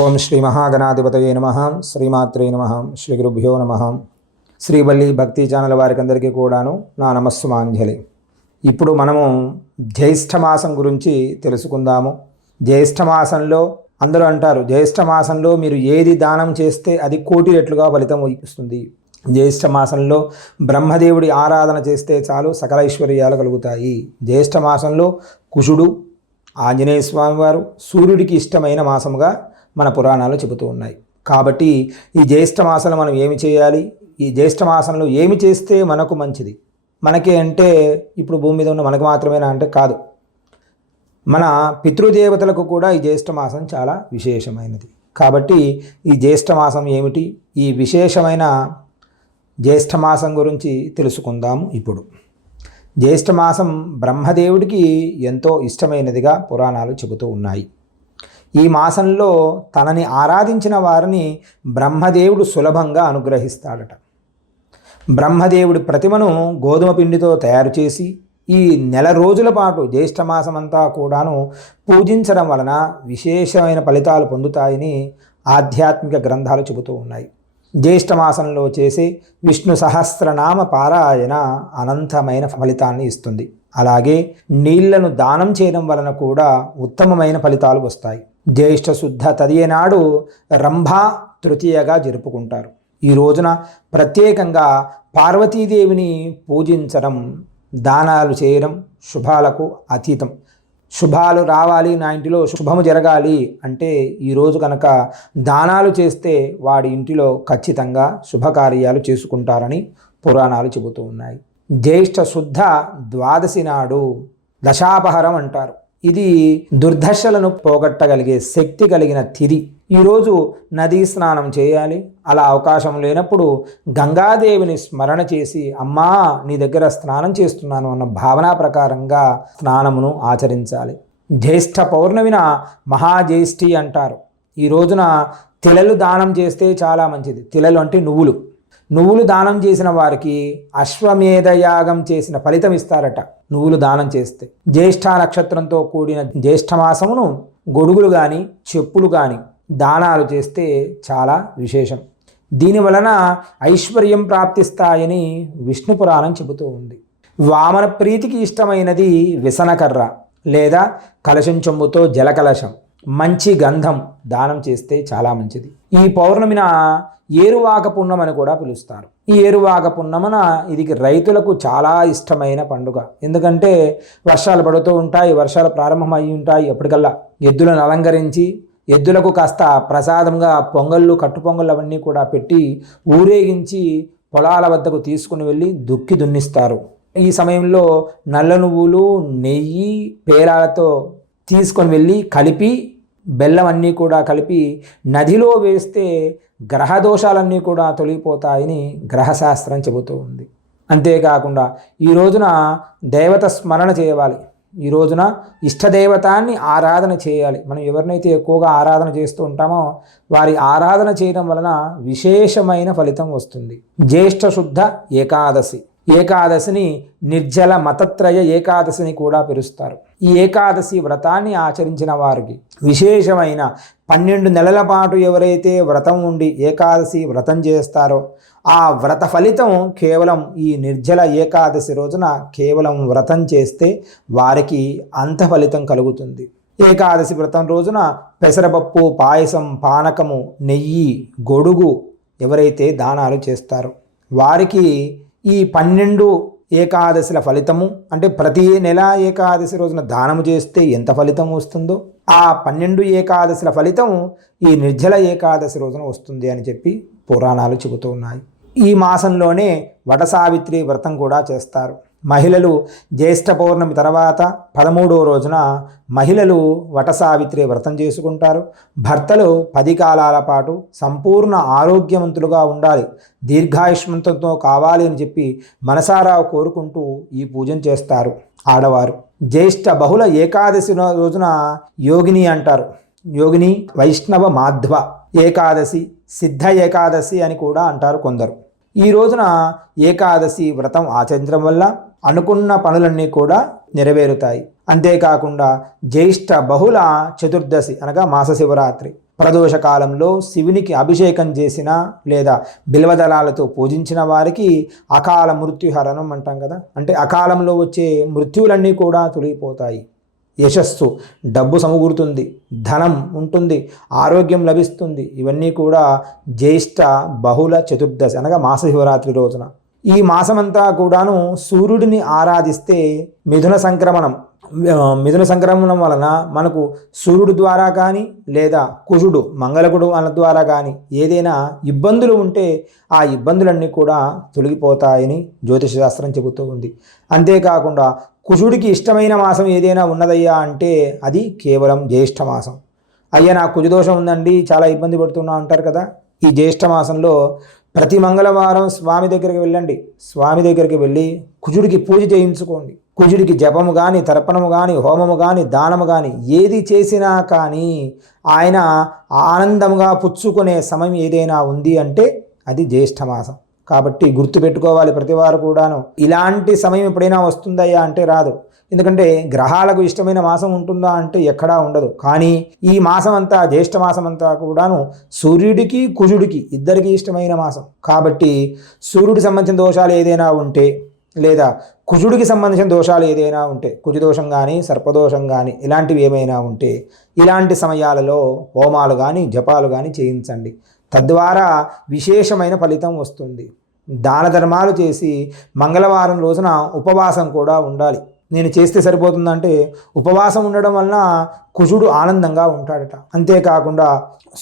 ఓం శ్రీ మహాగణాధిపతయే నమః. శ్రీమాత్రే నమః. శ్రీ గురుభ్యో నమః. శ్రీవల్లి భక్తి ఛానల్ వారికి అందరికీ కూడాను నా నమస్సుమాంజలి. ఇప్పుడు మనము జ్యేష్ఠమాసం గురించి తెలుసుకుందాము. జ్యేష్ఠమాసంలో అందరూ అంటారు, జ్యేష్ఠమాసంలో మీరు ఏది దానం చేస్తే అది కోటి రెట్లుగా ఫలితం ఇస్తుంది. జ్యేష్ఠమాసంలో బ్రహ్మదేవుడి ఆరాధన చేస్తే చాలు సకల ఐశ్వర్యాలు కలుగుతాయి. జ్యేష్ఠమాసంలో కుషుడు, ఆంజనేయ స్వామి వారు సూర్యుడికి ఇష్టమైన మాసముగా మన పురాణాలు చెబుతూ ఉన్నాయి. కాబట్టి ఈ జ్యేష్ఠమాసంలో మనం ఏమి చేయాలి, ఈ జ్యేష్ఠమాసంలో ఏమి చేస్తే మనకు మంచిది, మనకి అంటే ఇప్పుడు భూమి మీద ఉన్న మనకు మాత్రమేనా అంటే కాదు, మన పితృదేవతలకు కూడా ఈ జ్యేష్ఠమాసం చాలా విశేషమైనది. కాబట్టి ఈ జ్యేష్ఠమాసం ఏమిటి, ఈ విశేషమైన జ్యేష్ఠమాసం గురించి తెలుసుకుందాము. ఇప్పుడు జ్యేష్ఠమాసం బ్రహ్మదేవుడికి ఎంతో ఇష్టమైనదిగా పురాణాలు చెబుతూ ఉన్నాయి. ఈ మాసంలో తనని ఆరాధించిన వారిని బ్రహ్మదేవుడు సులభంగా అనుగ్రహిస్తాడట. బ్రహ్మదేవుడి ప్రతిమను గోధుమ పిండితో తయారు చేసి ఈ నెల రోజుల పాటు జ్యేష్ఠమాసం అంతా కూడాను పూజించడం వలన విశేషమైన ఫలితాలు పొందుతాయని ఆధ్యాత్మిక గ్రంథాలు చెబుతూ ఉన్నాయి. జ్యేష్ఠమాసంలో చేసే విష్ణు సహస్రనామ పారాయణ అనంతమైన ఫలితాన్ని ఇస్తుంది. అలాగే నీళ్లను దానం చేయడం వలన కూడా ఉత్తమమైన ఫలితాలు వస్తాయి. జ్యేష్ఠ శుద్ధ తదియ నాడు రంభా తృతీయగా జరుపుకుంటారు. ఈ రోజున ప్రత్యేకంగా పార్వతీదేవిని పూజించడం, దానాలు చేయడం శుభాలకు అతీతం. శుభాలు రావాలి, నా ఇంటిలో శుభము జరగాలి అంటే ఈరోజు కనుక దానాలు చేస్తే వాడి ఇంటిలో ఖచ్చితంగా శుభకార్యాలు చేసుకుంటారని పురాణాలు చెబుతూ ఉన్నాయి. జ్యేష్ఠ శుద్ధ ద్వాదశి నాడు దశాపహరం అంటారు. ఇది దుర్దశలను పోగొట్టగలిగే శక్తి కలిగిన తిథి. ఈరోజు నదీ స్నానం చేయాలి. అలా అవకాశం లేనప్పుడు గంగాదేవిని స్మరణ చేసి, అమ్మా నీ దగ్గర స్నానం చేస్తున్నాను అన్న భావన ప్రకారంగా స్నానమును ఆచరించాలి. జ్యేష్ఠ పౌర్ణమిన మహాజ్యేష్ఠి అంటారు. ఈ రోజున తిలలు దానం చేస్తే చాలా మంచిది. తిలలు అంటే నువ్వులు దానం చేసిన వారికి అశ్వమేధ యాగం చేసిన ఫలితం ఇస్తారట. నువ్వులు దానం చేస్తే జ్యేష్ఠ నక్షత్రంతో కూడిన జ్యేష్ఠమాసమును గొడుగులు కానీ చెప్పులు కానీ దానాలు చేస్తే చాలా విశేషం. దీనివలన ఐశ్వర్యం ప్రాప్తిస్తాయని విష్ణు పురాణం చెబుతూ ఉంది. వామన ప్రీతికి ఇష్టమైనది విసనకర్ర లేదా కలశం చెంబుతో జలకలశం, మంచి గంధం దానం చేస్తే చాలా మంచిది. ఈ పౌర్ణమిన ఏరువాక పున్నమ అని కూడా పిలుస్తారు. ఈ ఏరువాక పున్నమన ఇది రైతులకు చాలా ఇష్టమైన పండుగ. ఎందుకంటే వర్షాలు పడుతూ ఉంటాయి, వర్షాలు ప్రారంభమై ఉంటాయి. ఎప్పటికల్లా ఎద్దులను అలంకరించి ఎద్దులకు కాస్త ప్రసాదంగా పొంగళ్ళు, కట్టు పొంగళ్ళు అవన్నీ కూడా పెట్టి ఊరేగించి పొలాల వద్దకు తీసుకుని వెళ్ళి దున్నిస్తారు. ఈ సమయంలో నల్ల నువ్వులు, నెయ్యి, పేలాలతో తీసుకొని వెళ్ళి కలిపి బెల్లం అన్నీ కూడా కలిపి నదిలో వేస్తే గ్రహదోషాలన్నీ కూడా తొలగిపోతాయని గ్రహశాస్త్రం చెబుతూ ఉంది. అంతేకాకుండా ఈ రోజున దేవత స్మరణ చేయాలి. ఈ రోజున ఇష్టదేవతాన్ని ఆరాధన చేయాలి. మనం ఎవరినైతే ఎక్కువగా ఆరాధన చేస్తూ ఉంటామో వారి ఆరాధన చేయడం వలన విశేషమైన ఫలితం వస్తుంది. జ్యేష్ఠ శుద్ధ ఏకాదశిని నిర్జల మతత్రయ ఏకాదశిని కూడా పిలుస్తారు. ఈ ఏకాదశి వ్రతాన్ని ఆచరించిన వారికి విశేషమైన 12 నెలల పాటు ఎవరైతే వ్రతం ఉండి ఏకాదశి వ్రతం చేస్తారో ఆ వ్రత ఫలితం కేవలం ఈ నిర్జల ఏకాదశి రోజున కేవలం వ్రతం చేస్తే వారికి అంత ఫలితం కలుగుతుంది. ఏకాదశి వ్రతం రోజున పెసరపప్పు, పాయసం, పానకము, నెయ్యి, గొడుగు ఎవరైతే దానాలు చేస్తారో వారికి ఈ 12 ఏకాదశిల ఫలితము అంటే ప్రతి నెల ఏకాదశి రోజున దానము చేస్తే ఎంత ఫలితం వస్తుందో ఆ 12 ఏకాదశిల ఫలితం ఈ నిర్జల ఏకాదశి రోజున వస్తుంది అని చెప్పి పురాణాలు చెబుతూ ఉన్నాయి. ఈ మాసంలోనే వటసావిత్రి వ్రతం కూడా చేస్తారు. మహిళలు జ్యేష్ఠ పౌర్ణమి తర్వాత 13వ రోజున మహిళలు వటసావిత్రి వ్రతం చేసుకుంటారు. భర్తలు 10 కాలాల పాటు సంపూర్ణ ఆరోగ్యవంతులుగా ఉండాలి, దీర్ఘాయుష్మంతంతో కావాలి అని చెప్పి మనసారా కోరుకుంటూ ఈ పూజను చేస్తారు ఆడవారు. జ్యేష్ఠ బహుళ ఏకాదశి రోజున యోగిని అంటారు. యోగిని, వైష్ణవ, మాధ్వ ఏకాదశి, సిద్ధ ఏకాదశి అని కూడా అంటారు కొందరు. ఈ రోజున ఏకాదశి వ్రతం ఆచరించడం వల్ల అనుకున్న పనులన్నీ కూడా నెరవేరుతాయి. అంతేకాకుండా జ్యేష్ఠ బహుళ చతుర్దశి అనగా మాస శివరాత్రి, ప్రదోష కాలంలో శివునికి అభిషేకం చేసిన లేదా బిల్వదళాలతో పూజించిన వారికి అకాల మృత్యుహరణం అంటాం కదా, అంటే అకాలంలో వచ్చే మృత్యువులన్నీ కూడా తొలగిపోతాయి. యశస్సు, డబ్బు సమకూరుతుంది, ధనం ఉంటుంది, ఆరోగ్యం లభిస్తుంది. ఇవన్నీ కూడా జ్యేష్ఠ బహుళ చతుర్దశి అనగా మాస శివరాత్రి రోజున. ఈ మాసమంతా కూడాను సూర్యుడిని ఆరాధిస్తే మిథున సంక్రమణం వలన మనకు సూర్యుడు ద్వారా కానీ లేదా కుజుడు మంగళకుడు అన్న ద్వారా కానీ ఏదైనా ఇబ్బందులు ఉంటే ఆ ఇబ్బందులన్నీ కూడా తొలగిపోతాయని జ్యోతిష శాస్త్రం చెబుతూ ఉంది. అంతేకాకుండా కుజుడికి ఇష్టమైన మాసం ఏదైనా ఉన్నదయ్యా అంటే అది కేవలం జ్యేష్ఠ మాసం. అయ్యా నాకు కుజదోషం ఉందండి, చాలా ఇబ్బంది పడుతున్నా అంటారు కదా. ఈ జ్యేష్ఠ మాసంలో ప్రతి మంగళవారం స్వామి దగ్గరికి వెళ్ళండి. స్వామి దగ్గరికి వెళ్ళి కుజుడికి పూజ చేయించుకోండి. కుజుడికి జపము కానీ, తర్పణము కానీ, హోమము కానీ, దానము కానీ ఏది చేసినా కానీ ఆయన ఆనందముగా పుచ్చుకునే సమయం ఏదైనా ఉంది అంటే అది జ్యేష్ఠ మాసం. కాబట్టి గుర్తుపెట్టుకోవాలి ప్రతివారు కూడాను. ఇలాంటి సమయం ఎప్పుడైనా వస్తుందయ్యా అంటే రాదు. ఎందుకంటే గ్రహాలకు ఇష్టమైన మాసం ఉంటుందా అంటే ఎక్కడా ఉండదు. కానీ ఈ మాసం అంతా, జ్యేష్ఠ మాసం అంతా కూడాను సూర్యుడికి కుజుడికి ఇద్దరికి ఇష్టమైన మాసం. కాబట్టి సూర్యుడికి సంబంధించిన దోషాలు ఏదైనా ఉంటే లేదా కుజుడికి సంబంధించిన దోషాలు ఏదైనా ఉంటే, కుజదోషం కానీ సర్పదోషం కానీ ఇలాంటివి ఏమైనా ఉంటే ఇలాంటి సమయాలలో హోమాలు కానీ జపాలు కానీ చేయించండి. తద్వారా విశేషమైన ఫలితం వస్తుంది. దాన ధర్మాలు చేసి మంగళవారం రోజున ఉపవాసం కూడా ఉండాలి. నేను చేస్తే సరిపోతుందంటే ఉపవాసం ఉండడం వలన కుజుడు ఆనందంగా ఉంటాడట. అంతేకాకుండా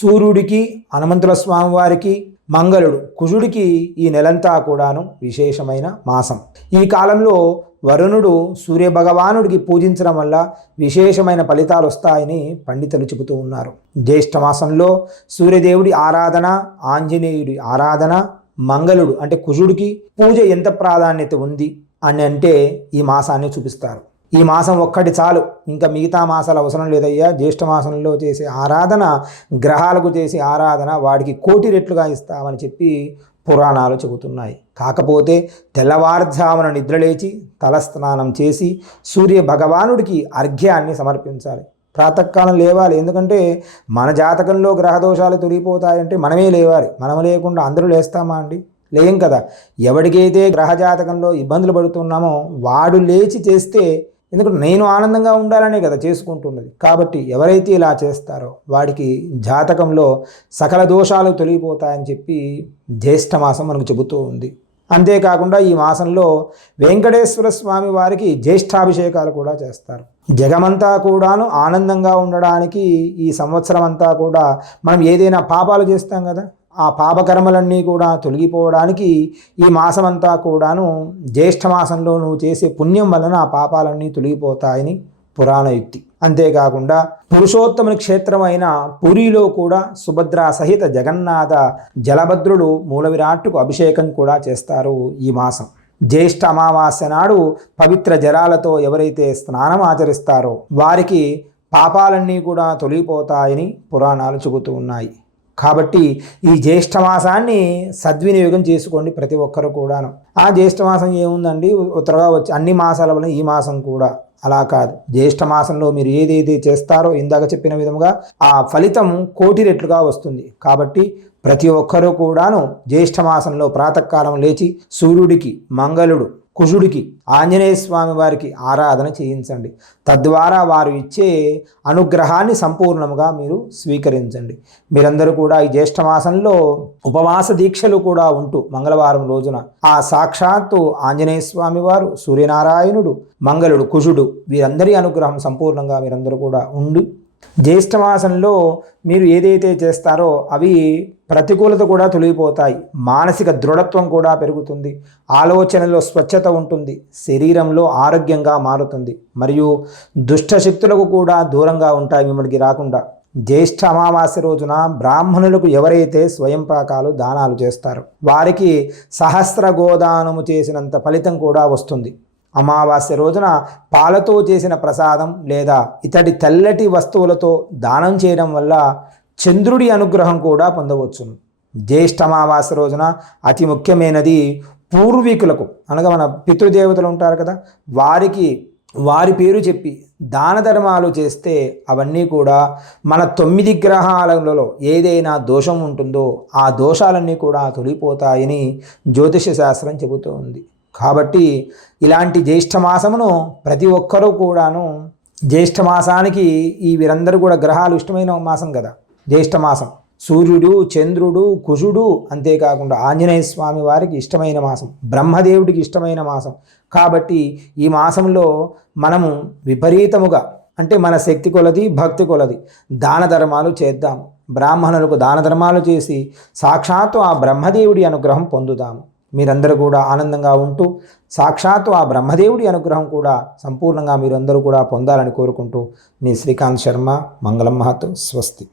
సూర్యుడికి, హనుమంతుల స్వామి వారికి, మంగళుడు, కుజుడికి ఈ నెలంతా కూడాను విశేషమైన మాసం. ఈ కాలంలో వరుణుడు సూర్యభగవానుడికి పూజించడం వల్ల విశేషమైన ఫలితాలు వస్తాయని పండితులు చెబుతూ ఉన్నారు. జ్యేష్ఠ మాసంలో సూర్యదేవుడి ఆరాధన, ఆంజనేయుడి ఆరాధన, మంగళుడు అంటే కుజుడికి పూజ ఎంత ప్రాధాన్యత ఉంది అని అంటే ఈ మాసాన్ని చూపిస్తారు. ఈ మాసం ఒక్కటి చాలు, ఇంకా మిగతా మాసాలు అవసరం లేదయ్యా. జ్యేష్ఠ మాసంలో చేసే ఆరాధన, గ్రహాలకు చేసే ఆరాధన వాడికి కోటి రెట్లుగా ఇస్తామని చెప్పి పురాణాలు చెబుతున్నాయి. కాకపోతే తెల్లవారుజామున నిద్రలేచి తలస్నానం చేసి సూర్య భగవానుడికి అర్ఘ్యాన్ని సమర్పించాలి. ప్రాతకాలం లేవాలి. ఎందుకంటే మన జాతకంలో గ్రహదోషాలు తొలగిపోతాయంటే మనమే లేవాలి. మనం లేకుండా అందరూ లేస్తామా అండి? లేం కదా. ఎవరికైతే గ్రహజాతకంలో ఇబ్బందులు పడుతున్నామో వాడు లేచి చేస్తే, ఎందుకంటే నేను ఆనందంగా ఉండాలనే కదా చేసుకుంటున్నది. కాబట్టి ఎవరైతే ఇలా చేస్తారో వాడికి జాతకంలో సకల దోషాలు తొలగిపోతాయని చెప్పి జ్యేష్ఠ మాసం మనకు చెబుతూ ఉంది. అంతేకాకుండా ఈ మాసంలో వెంకటేశ్వర స్వామి వారికి జ్యేష్ఠాభిషేకాలు కూడా చేస్తారు. జగమంతా కూడాను ఆనందంగా ఉండడానికి ఈ సంవత్సరం అంతా కూడా మనం ఏదైనా పాపాలు చేస్తాం కదా, ఆ పాపకర్మలన్నీ కూడా తొలగిపోవడానికి ఈ మాసమంతా కూడాను జ్యేష్ఠ మాసంలో నువ్వు చేసే పుణ్యం వలన ఆ పాపాలన్నీ తొలగిపోతాయని పురాణయుక్తి. అంతేకాకుండా పురుషోత్తముని క్షేత్రమైన పూరిలో కూడా సుభద్ర సహిత జగన్నాథ జలభద్రుడు మూల విరాట్టుకు అభిషేకం కూడా చేస్తారు ఈ మాసం. జ్యేష్ఠ అమావాస్య నాడు పవిత్ర జలాలతో ఎవరైతే స్నానం ఆచరిస్తారో వారికి పాపాలన్నీ కూడా తొలగిపోతాయని పురాణాలు చెబుతూ ఉన్నాయి. కాబట్టి ఈ జ్యేష్ఠ మాసాన్ని సద్వినియోగం చేసుకోండి ప్రతి ఒక్కరు కూడాను. ఆ జ్యేష్ఠ మాసం ఏముందండి, త్వరగా వచ్చి అన్ని మాసాల వల్ల ఈ మాసం కూడా అలా కాదు. జ్యేష్ఠ మాసంలో మీరు ఏదైతే చేస్తారో ఇందాక చెప్పిన విధముగా ఆ ఫలితం కోటి రెట్లుగా వస్తుంది. కాబట్టి ప్రతి ఒక్కరూ కూడాను జ్యేష్ఠ మాసంలో ప్రాతకాలం లేచి సూర్యుడికి, మంగళుడు, కుజుడికి, ఆంజనేయ స్వామి వారికి ఆరాధన చేయించండి. తద్వారా వారు ఇచ్చే అనుగ్రహాన్ని సంపూర్ణంగా మీరు స్వీకరించండి. మీరందరూ కూడా ఈ జ్యేష్ఠ మాసంలో ఉపవాస దీక్షలు కూడా ఉంటూ మంగళవారం రోజున ఆ సాక్షాత్తు ఆంజనేయ స్వామి వారు, సూర్యనారాయణుడు, మంగళుడు, కుజుడు వీరందరి అనుగ్రహం సంపూర్ణంగా మీరందరూ కూడా ఉండి జ్యేష్ఠ మాసంలో మీరు ఏదైతే చేస్తారో అవి ప్రతికూలత కూడా తొలగిపోతాయి. మానసిక దృఢత్వం కూడా పెరుగుతుంది. ఆలోచనలో స్వచ్ఛత ఉంటుంది. శరీరంలో ఆరోగ్యంగా మారుతుంది. మరియు దుష్టశక్తులకు కూడా దూరంగా ఉంటాయి మిమ్మల్ని రాకుండా. జ్యేష్ఠ అమావాస్య రోజున బ్రాహ్మణులకు ఎవరైతే స్వయం పాకాలు దానాలు చేస్తారో వారికి సహస్ర గోదానము చేసినంత ఫలితం కూడా వస్తుంది. అమావాస్య రోజున పాలతో చేసిన ప్రసాదం లేదా ఇతడి తెల్లటి వస్తువులతో దానం చేయడం వల్ల చంద్రుడి అనుగ్రహం కూడా పొందవచ్చును. జ్యేష్ఠ అమావాస్య రోజున అతి ముఖ్యమైనది పూర్వీకులకు అనగా మన పితృదేవతలు ఉంటారు కదా, వారికి వారి పేరు చెప్పి దాన ధర్మాలు చేస్తే అవన్నీ కూడా మన 9 గ్రహాలలో ఏదైనా దోషం ఉంటుందో ఆ దోషాలన్నీ కూడా తొలిపోతాయని జ్యోతిష శాస్త్రం చెబుతూ ఉంది. కాబట్టి ఇలాంటి జ్యేష్ఠమాసమును ప్రతి ఒక్కరూ కూడాను, జ్యేష్ఠమాసానికి ఈ వీరందరూ కూడా గ్రహాలు ఇష్టమైన మాసం కదా జ్యేష్ఠమాసం. సూర్యుడు, చంద్రుడు, కుజుడు, అంతేకాకుండా ఆంజనేయ స్వామి వారికి ఇష్టమైన మాసం, బ్రహ్మదేవుడికి ఇష్టమైన మాసం. కాబట్టి ఈ మాసంలో మనము విపరీతముగా అంటే మన శక్తి కొలది, భక్తి కొలది దాన ధర్మాలు చేద్దాము. బ్రాహ్మణులకు దాన ధర్మాలు చేసి సాక్షాత్తు ఆ బ్రహ్మదేవుడి అనుగ్రహం పొందుతాము. మీరందరూ కూడా ఆనందంగా ఉంటూ సాక్షాత్తు ఆ బ్రహ్మదేవుడి అనుగ్రహం కూడా సంపూర్ణంగా మీరందరూ కూడా పొందాలని కోరుకుంటూ మీ శ్రీకాంత్ శర్మ. మంగళం మహత్. స్వస్తి.